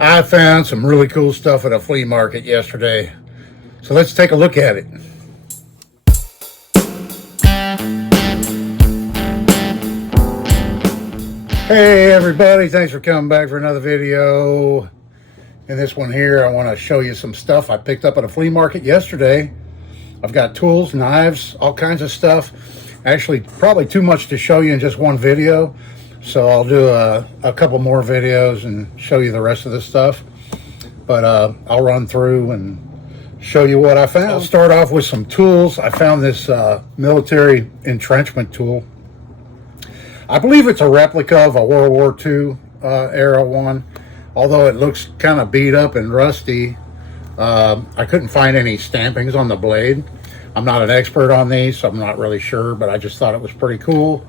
I found some really cool stuff at a flea market yesterday. So let's take a look at it. Hey everybody, thanks for coming back for another video. In this one here, I want to show you some stuff I picked up at a flea market yesterday. I've got tools, knives, all kinds of stuff. Actually, probably too much to show you in just one video. So I'll do a couple more videos and show you the rest of the stuff. But I'll run through and show you what I found. I'll start off with some tools. I found this military entrenchment tool. I believe it's a replica of a World War II era one, although it looks kind of beat up and rusty. I couldn't find any stampings on the blade. I'm not an expert on these, so I'm not really sure, but I just thought it was pretty cool,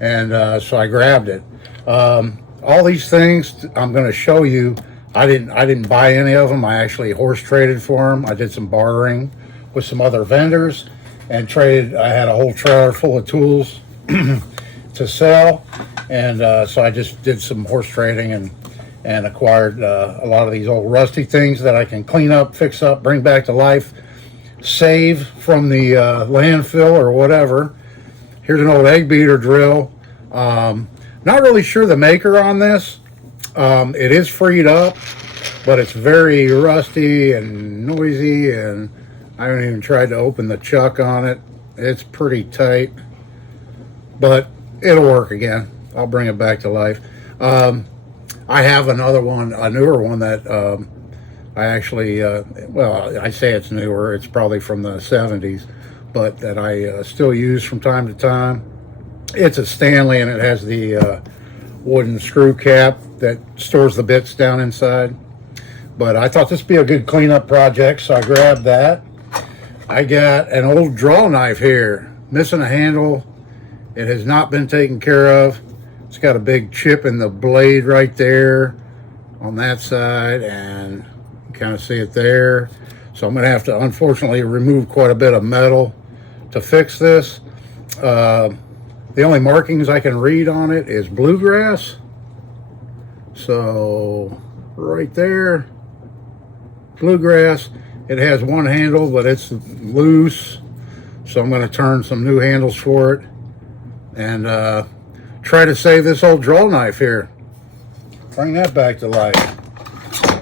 and so I grabbed it. All these things I'm going to show you, I didn't buy any of them. I actually horse traded for them. I did some bartering with some other vendors and traded. I had a whole trailer full of tools to sell, and so I just did some horse trading and acquired a lot of these old rusty things that I can clean up, fix up, bring back to life, save from the landfill or whatever. Here's an old egg beater drill. Not really sure the maker on this. It is freed up, but it's very rusty and noisy, and I haven't even tried to open the chuck on it. It's pretty tight, but it'll work again. I'll bring it back to life. I have another one, a newer one that I actually, well, I say it's newer. It's probably from the 70s, but that I still use from time to time. It's a Stanley, and it has the wooden screw cap that stores the bits down inside. But I thought this would be a good cleanup project, so I grabbed that. I got an old draw knife here, missing a handle. It has not been taken care of. It's got a big chip in the blade right there on that side, and you kind of see it there. So I'm going to have to, unfortunately, remove quite a bit of metal to fix this. The only markings I can read on it is bluegrass. So right there, bluegrass. It has one handle, but it's loose. So I'm going to turn some new handles for it and try to save this old draw knife here. Bring that back to life.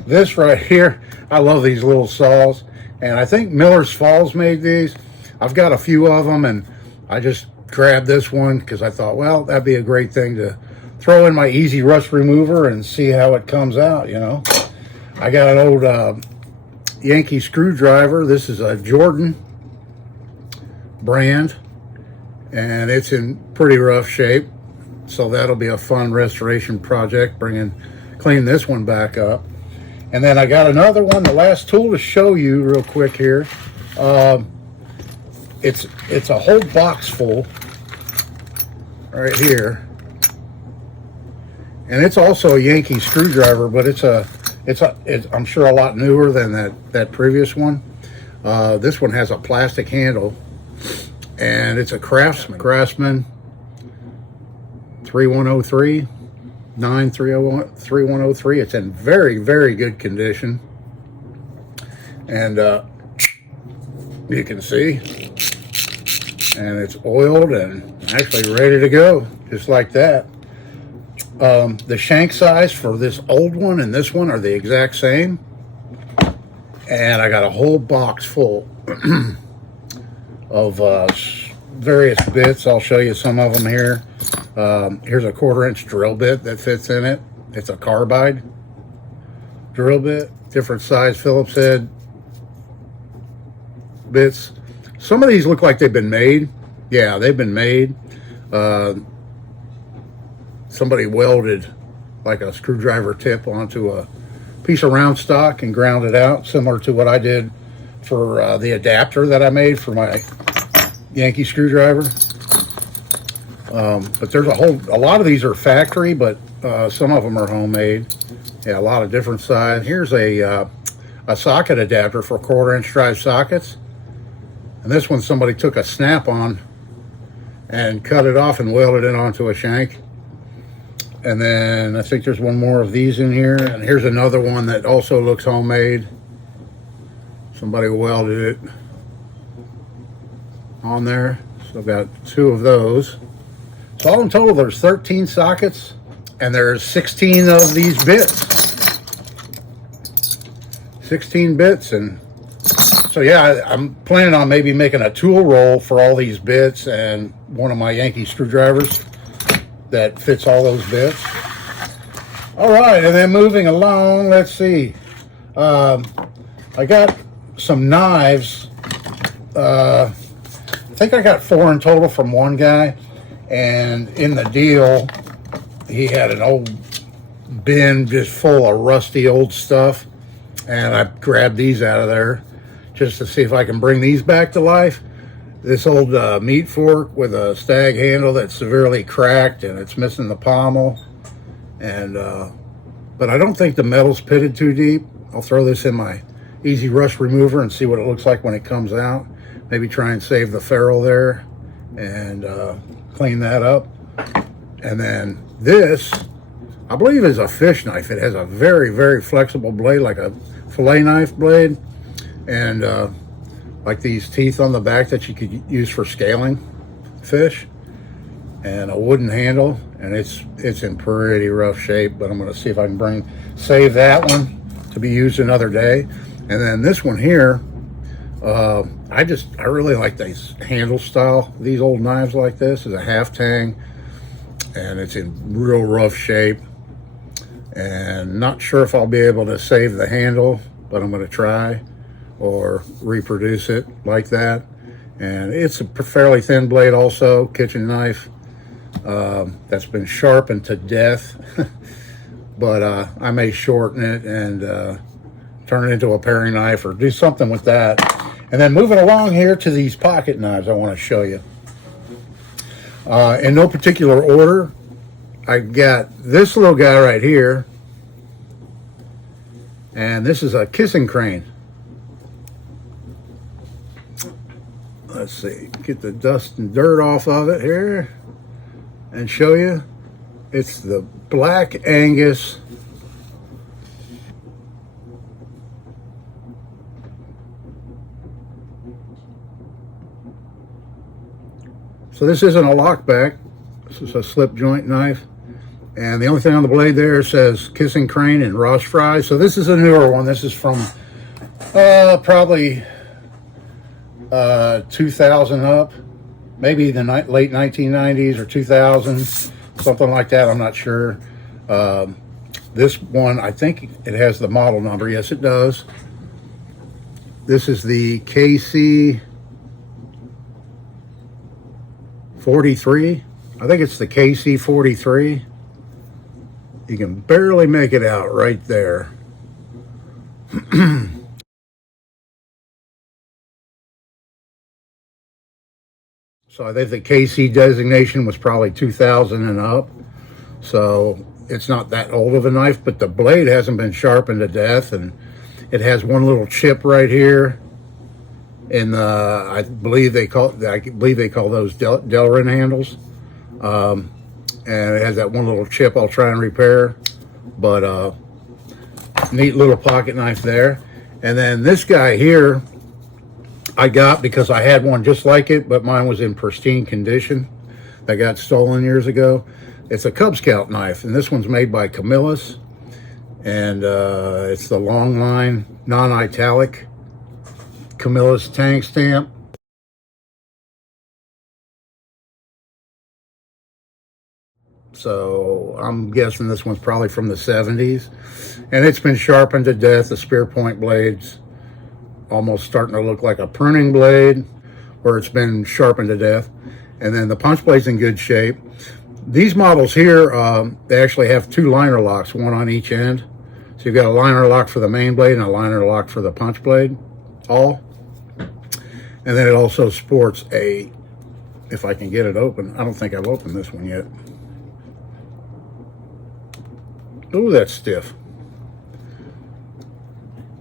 This right here, I love these little saws, and I think Miller's Falls made these. I've got a few of them, and I just grabbed this one because I thought, well, that'd be a great thing to throw in my easy rust remover and see how it comes out, you know. I got an old Yankee screwdriver. This is a Jordan brand, and it's in pretty rough shape. So that'll be a fun restoration project, clean this one back up. And then I got another one, the last tool to show you real quick here. It's a whole box full right here. And it's also a Yankee screwdriver, but it's I'm sure a lot newer than that previous one. This one has a plastic handle, and it's a Craftsman 3103 93103. It's in very, very good condition, and you can see, and it's oiled and actually ready to go, just like that. The shank size for this old one and this one are the exact same, and I got a whole box full of various bits. I'll show you some of them here. Here's a 1/4-inch drill bit that fits in it. It's a carbide drill bit, different size Phillips head bits. Some of these look like they've been made. Yeah, they've been made. Somebody welded like a screwdriver tip onto a piece of round stock and ground it out, similar to what I did for the adapter that I made for my Yankee screwdriver. But there's a lot of these are factory, but some of them are homemade. Yeah, a lot of different size. Here's a socket adapter for 1/4-inch drive sockets. And this one somebody took a snap-on and cut it off and welded it onto a shank. And then I think there's one more of these in here. And here's another one that also looks homemade. Somebody welded it on there. So I've got 2 of those. So all in total, there's 13 sockets, and there's 16 of these bits. 16 bits, and so yeah, I'm planning on maybe making a tool roll for all these bits and one of my Yankee screwdrivers that fits all those bits. All right, and then moving along, let's see. I got some knives. I think I got 4 in total from one guy. And in the deal, he had an old bin just full of rusty old stuff. And I grabbed these out of there just to see if I can bring these back to life. This old meat fork with a stag handle that's severely cracked and it's missing the pommel. And but I don't think the metal's pitted too deep. I'll throw this in my easy rust remover and see what it looks like when it comes out. Maybe try and save the ferrule there and clean that up. And then this, I believe, is a fish knife. It has a very, very flexible blade, like a fillet knife blade, and like these teeth on the back that you could use for scaling fish, and a wooden handle. And it's in pretty rough shape, but I'm going to see if I can save that one to be used another day. And then this one here, I really like these handle style. These old knives like this is a half tang, and it's in real rough shape. And not sure if I'll be able to save the handle, but I'm going to try, or reproduce it like that. And it's a fairly thin blade also, kitchen knife, that's been sharpened to death. But I may shorten it and turn it into a paring knife or do something with that. And then moving along here to these pocket knives I want to show you. In no particular order, I got this little guy right here. And this is a kissing crane. Let's see, get the dust and dirt off of it here and show you. It's the Black Angus So this isn't a lockback. This is a slip joint knife. And the only thing on the blade there says Kissing Crane and Ross Fry. So this is a newer one. This is from probably 2000 up. Maybe the late 1990s or 2000, something like that. I'm not sure. This one, I think it has the model number. Yes, it does. This is the KC 43. I think it's the KC 43. You can barely make it out right there. So I think the KC designation was probably 2000 and up. So it's not that old of a knife, but the blade hasn't been sharpened to death, and it has one little chip right here. And I believe they call those Delrin handles. And it has that one little chip I'll try and repair. But neat little pocket knife there. And then this guy here I got because I had one just like it, but mine was in pristine condition. That got stolen years ago. It's a Cub Scout knife, and this one's made by Camillus. And it's the long line, non-italic Camillus tank stamp. So I'm guessing this one's probably from the 70s. And it's been sharpened to death. The spear point blade's almost starting to look like a pruning blade where it's been sharpened to death. And then the punch blade's in good shape. These models here, they actually have two liner locks, one on each end. So you've got a liner lock for the main blade and a liner lock for the punch blade, all. And then it also sports a, if I can get it open, I don't think I've opened this one yet. Oh, that's stiff.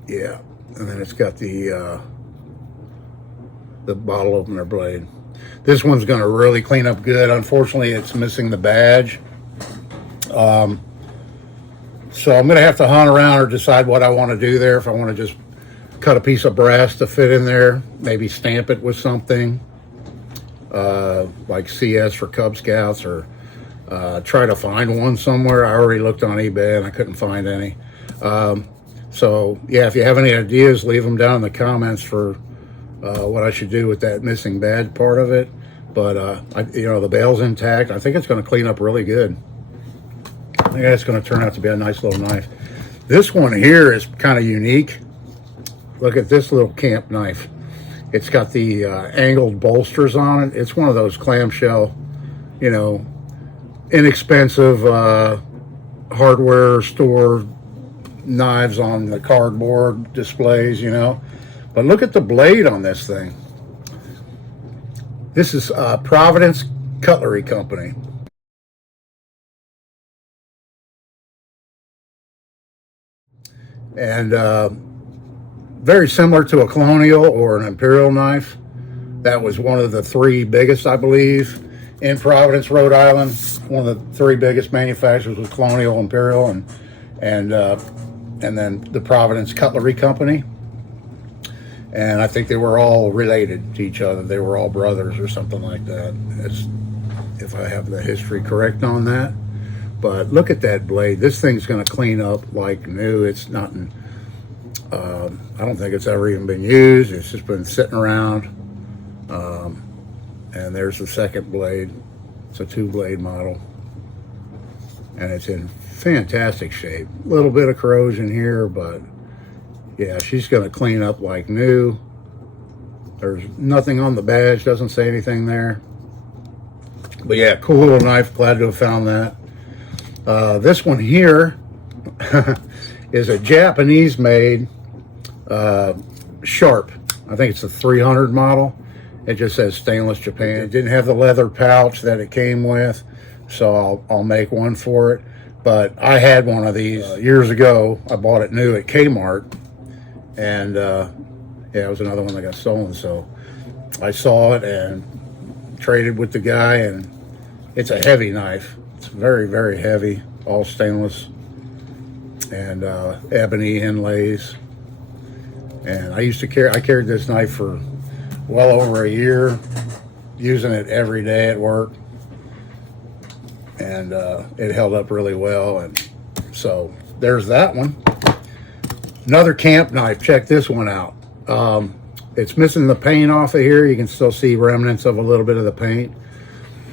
Yeah, and then it's got the bottle opener blade. This one's going to really clean up good. Unfortunately, it's missing the badge. So I'm going to have to hunt around or decide what I want to do there. If I want to just cut a piece of brass to fit in there, maybe stamp it with something like CS for Cub Scouts, or try to find one somewhere. I already looked on eBay and I couldn't find any. So yeah, if you have any ideas, leave them down in the comments for what I should do with that missing badge part of it. But the bail's intact. I think it's going to clean up really good. I think it's going to turn out to be a nice little knife. This one here is kind of unique. Look at this little camp knife. It's got the angled bolsters on it. It's one of those clamshell, inexpensive hardware store knives on the cardboard displays, But look at the blade on this thing. This is Providence Cutlery Company. And very similar to a colonial or an imperial knife. That was one of the three biggest, I believe, in Providence, Rhode Island. One of the three biggest manufacturers was Colonial, Imperial, and then the Providence Cutlery Company. And I think they were all related to each other. They were all brothers or something like that, if I have the history correct on that. But look at that blade. This thing's going to clean up like new. It's not, I don't think it's ever even been used. It's just been sitting around. And there's the second blade. It's a 2-blade model. And it's in fantastic shape. A little bit of corrosion here, but yeah, she's going to clean up like new. There's nothing on the badge. Doesn't say anything there. But yeah, cool little knife. Glad to have found that. This one here is a Japanese-made Sharp. I think it's a 300 model. It just says stainless Japan. It didn't have the leather pouch that it came with, so I'll make one for it. But I had one of these years ago. I bought it new at Kmart, and yeah, it was another one that got stolen. So I saw it and traded with the guy, and it's a heavy knife. It's very, very heavy, all stainless and ebony inlays. And I carried this knife for well over a year, using it every day at work. And it held up really well. And so there's that one. Another camp knife. Check this one out. It's missing the paint off of here. You can still see remnants of a little bit of the paint.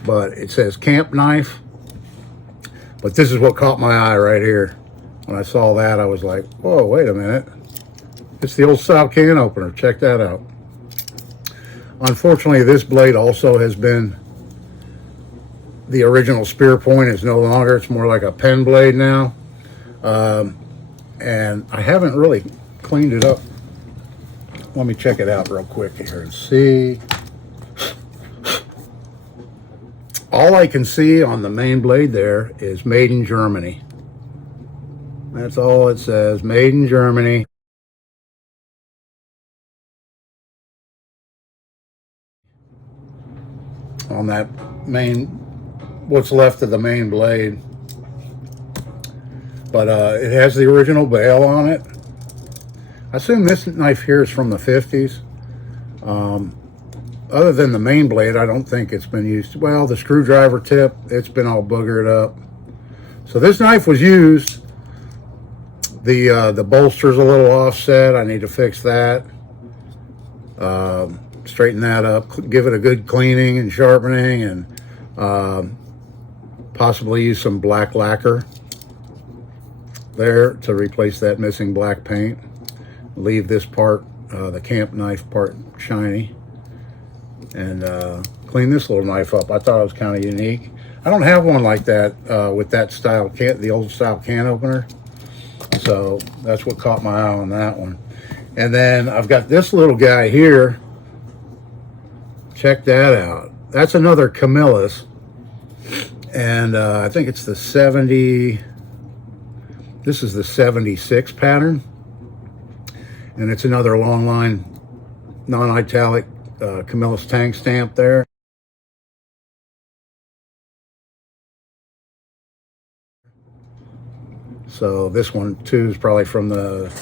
But it says camp knife. But this is what caught my eye right here. When I saw that, I was like, whoa, wait a minute. It's the old style can opener. Check that out. Unfortunately, this blade also has been, the original spear point is no longer. It's more like a pen blade now. And I haven't really cleaned it up. Let me check it out real quick here and see. All I can see on the main blade there is made in Germany. That's all it says, made in Germany. On that main, what's left of the main blade. But it has the original bail on it. I assume this knife here is from the 50s. Other than the main blade, I don't think it's been used. Well, the screwdriver tip, it's been all boogered up. So this knife was used. The bolster's a little offset. I need to fix that. Straighten that up, give it a good cleaning and sharpening, and possibly use some black lacquer there to replace that missing black paint. Leave this part, the camp knife part, shiny, and clean this little knife up. I thought it was kind of unique. I don't have one like that with that style can, the old style can opener. So that's what caught my eye on that one. And then I've got this little guy here. Check that out. That's another Camillus. And I think it's the 70, this is the 76 pattern. And it's another long line, non-italic Camillus tank stamp there. So this one too is probably from the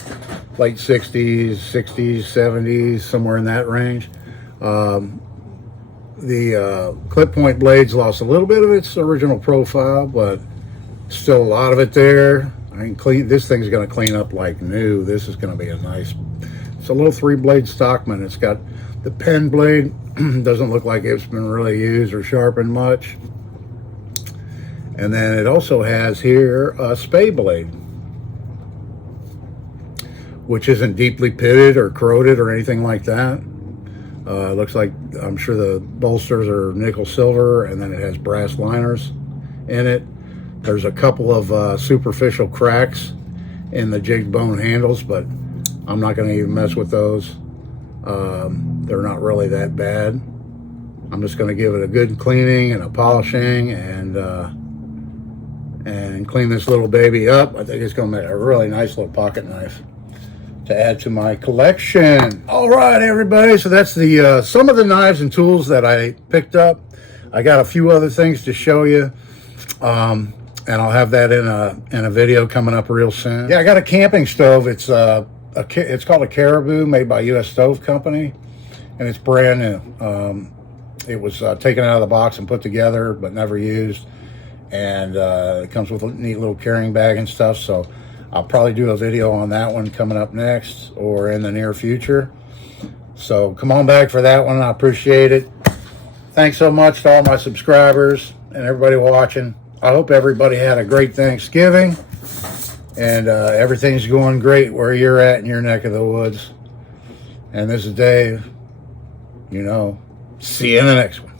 late 60s, 60s, 70s, somewhere in that range. The clip point blades lost a little bit of its original profile, but still a lot of it there. I can clean, this thing's going to clean up like new. This is going to be a nice, it's a little 3-blade Stockman. It's got the pen blade, doesn't look like it's been really used or sharpened much. And then it also has here a spade blade, which isn't deeply pitted or corroded or anything like that. It looks like, I'm sure the bolsters are nickel silver, and then it has brass liners in it. There's a couple of superficial cracks in the jigged bone handles, but I'm not going to even mess with those. They're not really that bad. I'm just going to give it a good cleaning and a polishing and clean this little baby up. I think it's going to make a really nice little pocket knife to add to my collection. All right, everybody, so that's the some of the knives and tools that I picked up. I got a few other things to show you, and I'll have that in a video coming up real soon. Yeah, I got a camping stove. It's it's called a Caribou, made by U.S. Stove Company, and it's brand new. It was taken out of the box and put together, but never used, and it comes with a neat little carrying bag and stuff. So I'll probably do a video on that one coming up next or in the near future. So come on back for that one. I appreciate it. Thanks so much to all my subscribers and everybody watching. I hope everybody had a great Thanksgiving and everything's going great where you're at in your neck of the woods. And this is Dave. You know, see you in the next one.